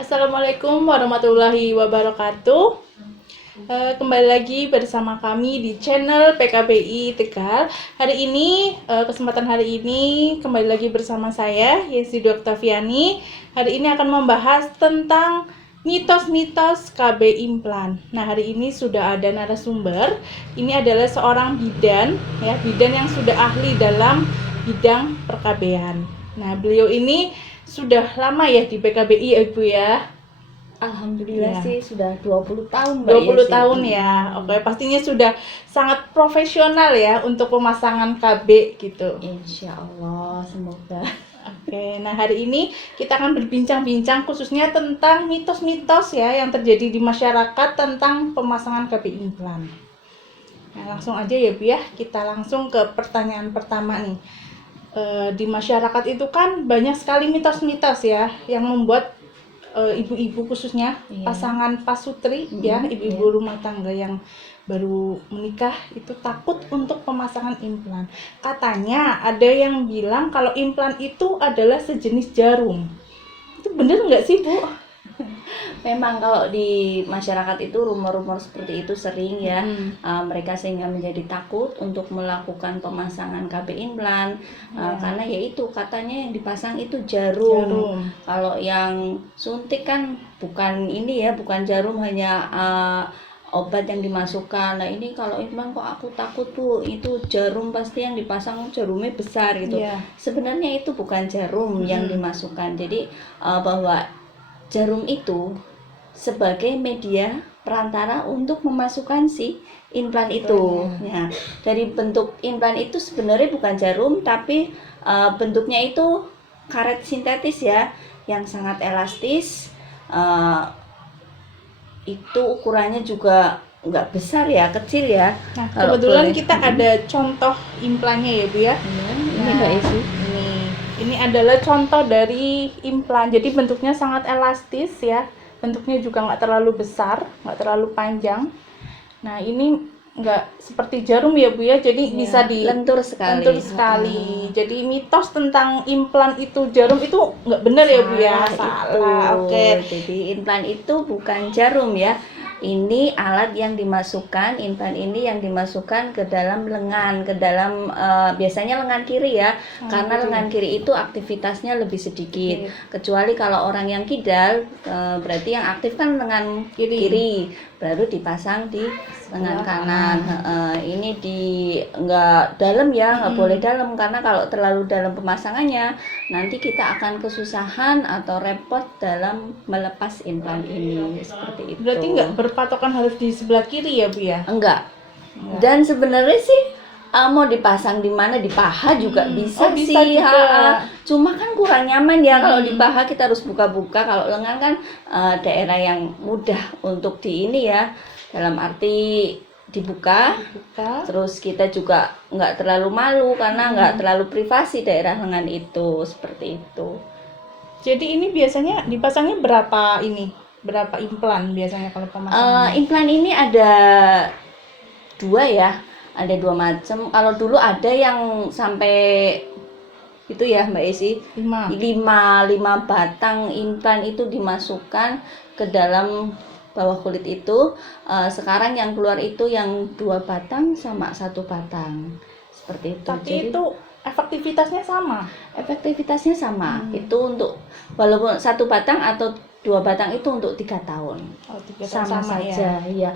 Assalamualaikum warahmatullahi wabarakatuh. Kembali lagi bersama kami di channel PKBI Tegal. Kesempatan hari ini kembali lagi bersama saya, Yesi Oktaviani. Hari ini akan membahas tentang mitos-mitos KB implan. Nah, hari ini sudah ada narasumber. Ini adalah seorang bidan, ya, bidan yang sudah ahli dalam bidang perKB-an. Nah, beliau ini sudah lama ya di PKBI ya Ibu ya. Alhamdulillah Ya. sih sudah 20 tahun Mbak 20 Yesi. tahun ya. Oke, pastinya sudah sangat profesional ya untuk pemasangan KB gitu. Insya Allah, semoga. Oke, nah hari ini kita akan berbincang-bincang khususnya tentang mitos-mitos ya yang terjadi di masyarakat tentang pemasangan KB implan. Nah, langsung aja ya Bu ya, kita langsung ke pertanyaan pertama nih. Di masyarakat itu kan banyak sekali mitos-mitos ya yang membuat ibu-ibu khususnya pasangan pasutri ya, ibu-ibu rumah tangga yang baru menikah itu takut untuk pemasangan implan. Katanya ada yang bilang kalau implan itu adalah sejenis jarum. Itu bener nggak sih Bu? Memang kalau di masyarakat itu rumor-rumor seperti itu sering ya. Mereka sehingga menjadi takut untuk melakukan pemasangan KB implan karena yaitu katanya yang dipasang itu jarum. Kalau yang suntik kan bukan ini ya, bukan jarum, hanya obat yang dimasukkan. Nah ini kalau implan kok aku takut Bu, itu jarum, pasti yang dipasang jarumnya besar gitu. Sebenarnya itu bukan jarum yang dimasukkan. Jadi bahwa jarum itu sebagai media perantara untuk memasukkan si implan itu. Ya, dari bentuk implan itu sebenarnya bukan jarum, tapi bentuknya itu karet sintetis ya, yang sangat elastis. Itu ukurannya juga nggak besar ya, kecil ya. Nah, kebetulan kita ada contoh implannya ya Bu ya. Ini Mbak Esi. Ini adalah contoh dari implan. Jadi bentuknya sangat elastis ya. Bentuknya juga nggak terlalu besar, nggak terlalu panjang. Nah, ini nggak seperti jarum ya Bu ya. Jadi bisa lentur sekali. Lentur sekali. Jadi mitos tentang implan itu jarum itu nggak benar ya Bu ya. Salah. Oke. Jadi implan itu bukan jarum ya. Ini alat yang dimasukkan, implan ini yang dimasukkan ke dalam lengan, ke dalam biasanya lengan kiri ya, karena lengan kiri itu aktivitasnya lebih sedikit. Kecuali kalau orang yang kidal, berarti yang aktif kan lengan kiri, baru dipasang di lengan kanan. Ini nggak dalam ya, nggak boleh dalam, karena kalau terlalu dalam pemasangannya, nanti kita akan kesusahan atau repot dalam melepas implan ini. Seperti itu. Berarti nggak berpatokan harus di sebelah kiri ya Bu ya? Enggak. Dan sebenarnya sih mau dipasang di mana, di paha juga bisa bisa sih. juga. Cuma kan kurang nyaman ya kalau di paha, kita harus buka-buka. Kalau lengan kan daerah yang mudah untuk di ini ya, dalam arti dibuka. Terus kita juga nggak terlalu malu karena nggak terlalu privasi daerah lengan itu, seperti itu. Jadi ini biasanya dipasangnya berapa implan biasanya kalau pemasangan? Implan ini ada dua ya, ada dua macam. Kalau dulu ada yang sampai itu ya Mbak Esi, 5 batang implan itu dimasukkan ke dalam bawah kulit itu. Sekarang yang keluar itu yang 2 batang sama 1 batang, seperti itu. Tapi jadi, itu efektivitasnya sama? Efektivitasnya sama. Itu untuk walaupun 1 batang atau 2 batang itu untuk 3 tahun. Sama saja ya.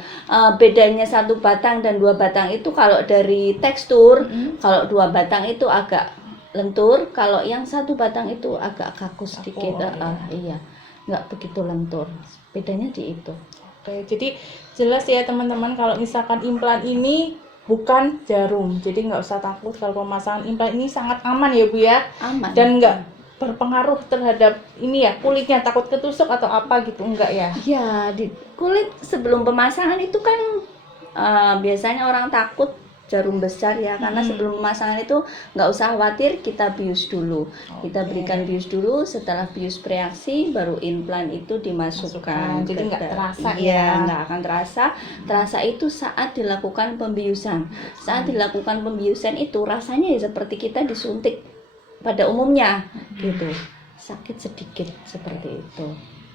Bedanya 1 batang dan 2 batang itu kalau dari tekstur, kalau 2 batang itu agak lentur, kalau yang 1 batang itu agak kaku sedikit. Iya, nggak begitu lentur. Bedanya di itu. Oke, jadi jelas ya teman-teman, kalau misalkan implan ini bukan jarum, jadi nggak usah takut kalau pemasangan implan ini sangat aman ya Bu ya. Aman. Dan nggak berpengaruh terhadap ini ya, kulitnya takut ketusuk atau apa gitu, enggak ya? Ya, di kulit sebelum pemasangan itu kan biasanya orang takut jarum besar ya, karena sebelum pemasangan itu nggak usah khawatir, kita bius dulu. Kita berikan bius dulu, setelah bius bereaksi baru implan itu dimasukkan. Jadi nggak terasa nggak akan terasa itu saat dilakukan pembiusan. Saat dilakukan pembiusan itu rasanya ya seperti kita disuntik pada umumnya gitu, sakit sedikit seperti itu.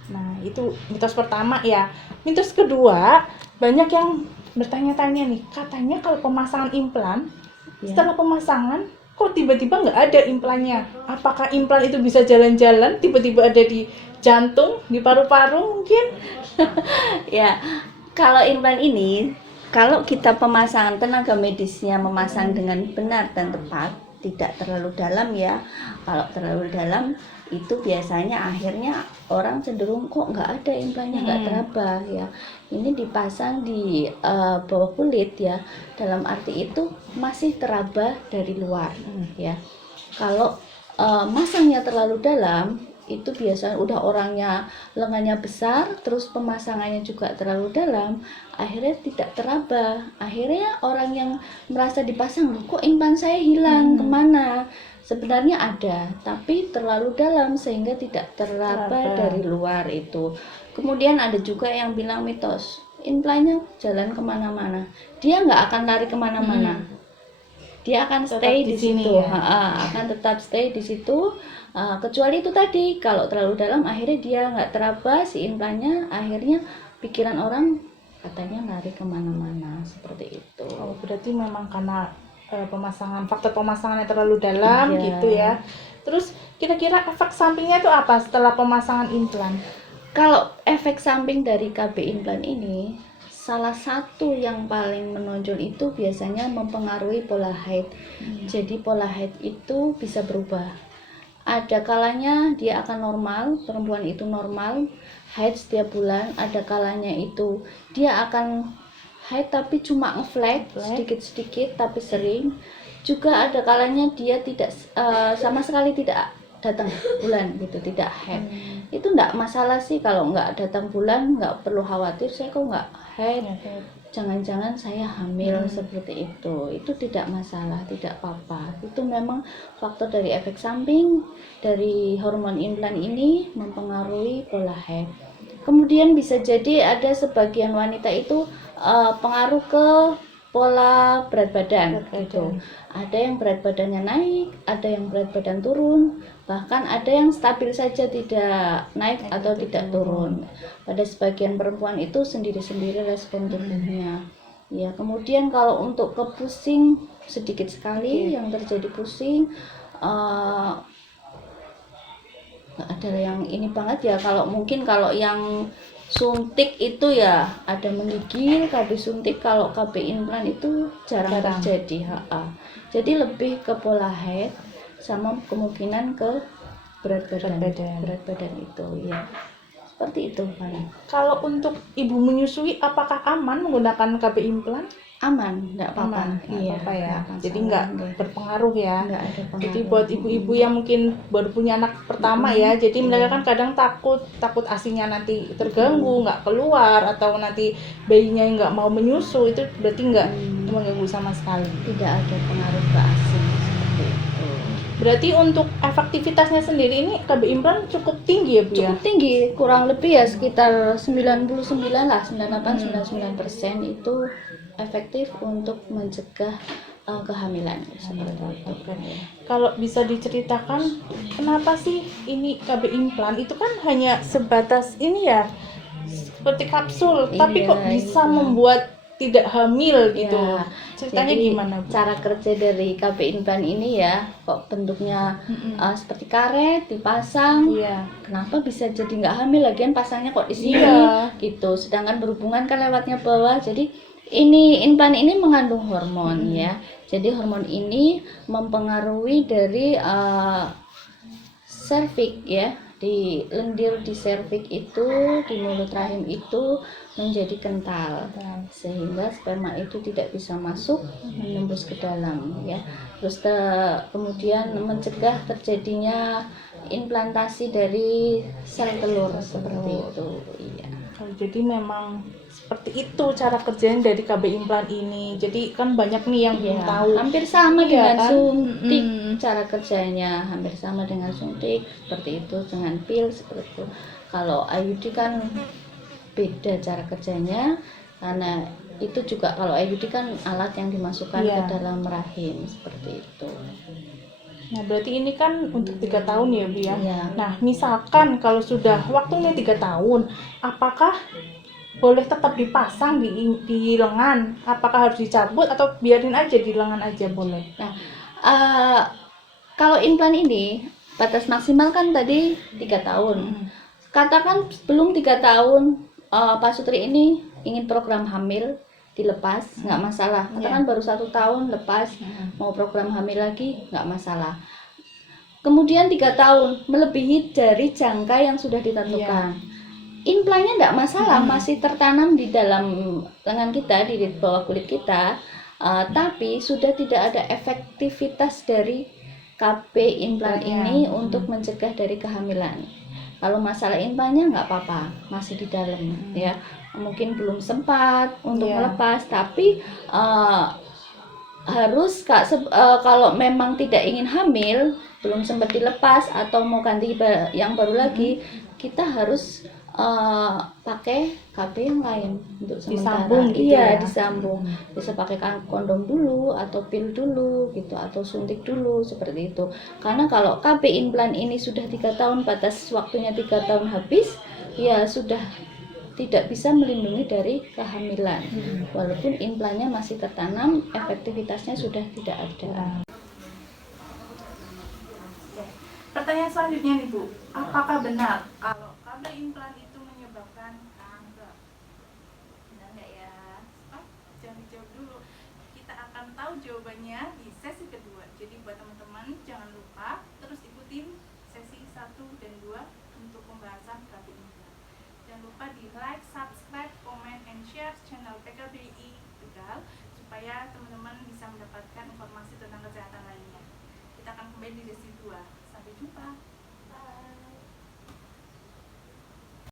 Nah, itu mitos pertama ya. Mitos kedua, banyak yang bertanya-tanya nih, katanya kalau pemasangan implan, Ya. setelah pemasangan kok tiba-tiba nggak ada implannya? Apakah implan itu bisa jalan-jalan, tiba-tiba ada di jantung, di paru-paru mungkin? Ya, kalau implan ini, kalau kita pemasangan tenaga medisnya memasang dengan benar dan tepat, tidak terlalu dalam ya. Kalau terlalu dalam itu biasanya akhirnya orang cenderung kok nggak ada implannya, nggak teraba ya. Ini dipasang di bawah kulit ya. Dalam arti itu masih teraba dari luar ya. Kalau masangnya terlalu dalam, itu biasanya udah orangnya lengannya besar, terus pemasangannya juga terlalu dalam, akhirnya tidak teraba. Akhirnya orang yang merasa dipasang, loh kok implan saya hilang, kemana? Sebenarnya ada, tapi terlalu dalam sehingga tidak teraba dari luar itu. Kemudian ada juga yang bilang mitos, implannya jalan kemana-mana, dia nggak akan lari kemana-mana. Dia akan stay di sini situ, ya? akan tetap stay di situ. Kecuali itu tadi, kalau terlalu dalam akhirnya dia nggak teraba si implannya, akhirnya pikiran orang katanya lari kemana-mana seperti itu. Oh, berarti memang karena faktor pemasangannya terlalu dalam Iya. gitu ya. Terus kira-kira efek sampingnya itu apa setelah pemasangan implan? Kalau efek samping dari KB implan ini, salah satu yang paling menonjol itu biasanya mempengaruhi pola haid. Jadi pola haid itu bisa berubah. Ada kalanya dia akan normal, perempuan itu normal, haid setiap bulan. Ada kalanya itu dia akan haid tapi cuma ngeflag sedikit-sedikit tapi sering. Juga ada kalanya dia tidak sama sekali tidak datang bulan gitu, tidak haid. Itu enggak masalah sih, kalau enggak datang bulan enggak perlu khawatir saya kok enggak haid, jangan-jangan saya hamil seperti itu tidak masalah, tidak apa-apa. Itu memang faktor dari efek samping dari hormon implan ini mempengaruhi pola haid. Kemudian bisa jadi ada sebagian wanita itu pengaruh ke pola berat badan gitu. Ada yang berat badannya naik, ada yang berat badan turun, bahkan ada yang stabil saja, tidak naik atau tidak turun. Pada sebagian perempuan itu sendiri-sendiri respon tubuhnya. Ya, kemudian kalau untuk ke pusing sedikit sekali yang terjadi pusing, ada yang ini banget ya, kalau mungkin kalau yang suntik itu ya ada menggigil, KB suntik. Kalau KB implan itu jarang terjadi. Jadi lebih ke pola haid sama kemungkinan ke berat badan itu ya, seperti itu paling. Kalau untuk ibu menyusui, apakah aman menggunakan KB implan? Aman, enggak apa-apa. Iya, apa ya. Enggak Jadi masalah, nggak enggak. berpengaruh ya. Enggak ada pengaruh. Jadi buat ibu-ibu yang mungkin baru punya anak pertama ya, jadi mereka kan kadang takut asinya nanti terganggu, nggak keluar, atau nanti bayinya nggak mau menyusu, itu berarti nggak mengganggu sama sekali. Tidak ada pengaruh ke ASI seperti itu. Berarti untuk efektivitasnya sendiri ini KB implan cukup tinggi ya Bu ya? Cukup tinggi, kurang lebih ya sekitar 99 lah, 98-99% itu efektif untuk mencegah kehamilan seperti itu. Kalau bisa diceritakan kenapa sih ini KB implan itu kan hanya sebatas ini ya, seperti kapsul, tapi kok bisa membuat tidak hamil gitu. Ya, Ceritanya jadi gimana Bu? cara kerja dari KB implan ini ya, kok bentuknya seperti karet dipasang. Iya. Kenapa bisa jadi nggak hamil, lagian pasangnya kok di sini gitu, sedangkan berhubungan kan lewatnya bawah. Jadi ini implan ini mengandung hormon ya, jadi hormon ini mempengaruhi dari serviks ya, di lendir di serviks itu, di mulut rahim itu menjadi kental sehingga sperma itu tidak bisa masuk menembus ke dalam ya. Terus kemudian mencegah terjadinya implantasi dari sel telur seperti itu. Iya. Jadi memang seperti itu cara kerjanya dari KB implan ini. Jadi kan banyak nih yang belum tahu. Hampir sama dengan kan? suntik, cara kerjanya hampir sama dengan suntik, seperti itu, dengan pil seperti itu. Kalau IUD kan beda cara kerjanya, karena itu juga kalau IUD kan alat yang dimasukkan ke dalam rahim seperti itu. Nah, berarti ini kan untuk 3 tahun ya, Bu ya. Iya. Nah, misalkan kalau sudah waktunya 3 tahun, apakah boleh tetap dipasang di lengan? Apakah harus dicabut atau biarin aja di lengan aja boleh? Nah, kalau implan ini batas maksimal kan tadi 3 tahun. Katakan belum 3 tahun Pak Sutri ini ingin program hamil dilepas, nggak masalah. Katakan baru 1 tahun lepas, mau program hamil lagi nggak masalah. Kemudian 3 tahun melebihi dari jangka yang sudah ditentukan. Implannya nggak masalah, masih tertanam di dalam lengan kita, di bawah kulit kita, tapi sudah tidak ada efektivitas dari KB implan ini untuk mencegah dari kehamilan. Kalau masalah implannya nggak apa-apa, masih di dalam ya, mungkin belum sempat untuk melepas, tapi harus kalau memang tidak ingin hamil, belum sempat dilepas atau mau ganti yang baru lagi, kita harus pakai KB yang lain untuk sementara. Disambung gitu ya? Disambung. Bisa pakai kondom dulu atau pil dulu gitu, atau suntik dulu seperti itu. Karena kalau KB implan ini sudah 3 tahun, batas waktunya 3 tahun habis, ya sudah tidak bisa melindungi dari kehamilan. Walaupun implannya masih tertanam, efektivitasnya sudah tidak ada. Pertanyaan selanjutnya nih, Bu. Apakah benar kalau KB implan itu menyebabkan kanker? Benar nggak ya? Jangan dijawab dulu. Kita akan tahu jawabannya di sesi kedua. Jadi buat teman-teman jangan lupa terus ikutin sesi 1 dan 2 untuk pembahasan KB implan. Jangan lupa di like, subscribe, comment, and share channel PKBI Tegal supaya teman-teman bisa mendapatkan informasi tentang kesehatan lainnya. Kita akan kembali di sesi 2. Sampai jumpa.